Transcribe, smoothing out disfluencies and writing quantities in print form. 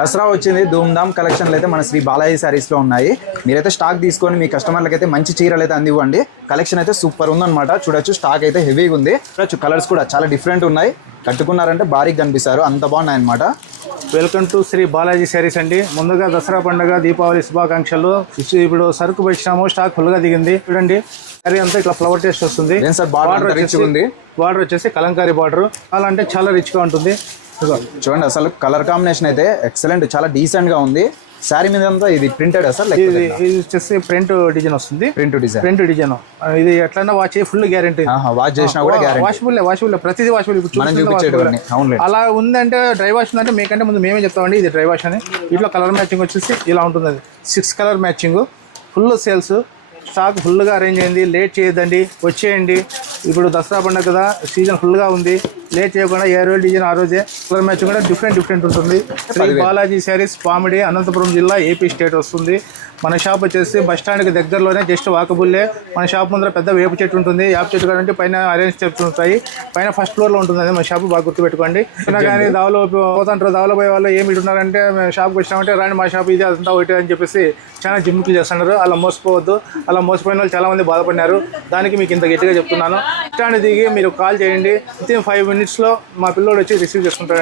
దసరా వచ్చింది, ధూమ్ ధామ్ కలెక్షన్లు అయితే మన శ్రీ బాలాజీ శారీస్లో ఉన్నాయి. మీరైతే స్టాక్ తీసుకొని మీ కస్టమర్లకి అయితే మంచి చీరలు అయితే అందివ్వండి. కలెక్షన్ అయితే సూపర్ ఉందన్నమాట. చూడొచ్చు స్టాక్ అయితే హెవీగా ఉంది. చూడొచ్చు కలర్స్ కూడా చాలా డిఫరెంట్ ఉన్నాయి. కట్టుకున్నారంటే భారీగా కనిపిస్తారు, అంత బాగున్నాయి అనమాట. వెల్కమ్ టు శ్రీ బాలాజీ శారీస్ అండి. ముందుగా దసరా పండుగ దీపావళి శుభాకాంక్షలు. ఇప్పుడు సరుకు వచ్చినాము, స్టాక్ ఫుల్ గా దిగింది. చూడండి శారీ అంతా ఇట్లా ఫ్లవర్ టేస్ట్ వస్తుంది. బార్డర్ వచ్చేసి కలంకారీ బార్డర్, అలా అంటే చాలా రిచ్ గా ఉంటుంది. చూడండి అసలు కలర్ కాంబినేషన్ అయితే ఎక్సలెంట్, చాలా డీసెంట్ గా ఉంది. శారీ మీద అంతా ఇది ప్రింటెడ్ అసలు ఇది వచ్చేసి ప్రింట్ డిజైన్ వస్తుంది. ప్రింట్ డిజైన్ ఇది ఎట్లన్నా వాచ్ ఫుల్ గ్యారెంటీ. వాష్ చేసినా కూడా వాషబుల్ ప్రతిదీ వాషబుల్. అలా ఉందంటే డ్రై వాష్ ఉందంటే మీకంటే ముందు మేమే చెప్తామండి ఇది డ్రై వాష్ అని. ఇట్లా కలర్ మ్యాచింగ్ వచ్చేసి ఇలా ఉంటుంది. అది 6 colour matching, full sales. Stock ఫుల్గా అరేంజ్ అయింది. లేట్ చేయొద్దండి, వచ్చేయండి. ఇప్పుడు దసరా పండుగ కదా, సీజన్ ఫుల్గా ఉంది. లేట్ చేయకుండా ఏ రోజు డిజైన్ ఆ రోజే. కలర్ మ్యాచ్ కూడా డిఫరెంట్ ఉంటుంది. శ్రీ బాలాజీ శారీస్, పామిడి, అనంతపురం జిల్లా, ఏపీ స్టేట్ వస్తుంది. మన షాప్ వచ్చేసి బస్ స్టాండ్కి దగ్గరలోనే, జస్ట్ వాకబుల్లే. మన షాప్ ముందర పెద్ద వేప చెట్టు ఉంటుంది. వేప చెట్టు కంటే పైన అరేంజ్ స్టెప్స్ ఉంటాయి. పైన ఫస్ట్ ఫ్లోర్లో ఉంటుంది. అది మన షాప్ బాగా గుర్తుపెట్టుకోండి. కానీ దావలో పోతుంటారు, దావలో పోయే వాళ్ళు ఏమి ఉన్నారంటే షాప్కి వచ్చినామంటే రాండి మా షాప్ ఇది అదంతా ఒకటి అని చెప్పేసి చాలా జిమ్ములు చేస్తున్నారు. అలా మోసపోవద్దు. అలా మోసపోయిన వాళ్ళు చాలా మంది బాధపడినారు. దానికి మీకు ఇంత గట్టిగా చెప్తున్నాను. స్టాండ్ దిగి మీరు కాల్ చేయండి. వితిన్ 5 minutes మా పిల్లోడు వచ్చి రిసీవ్ చేసుకుంటాడు.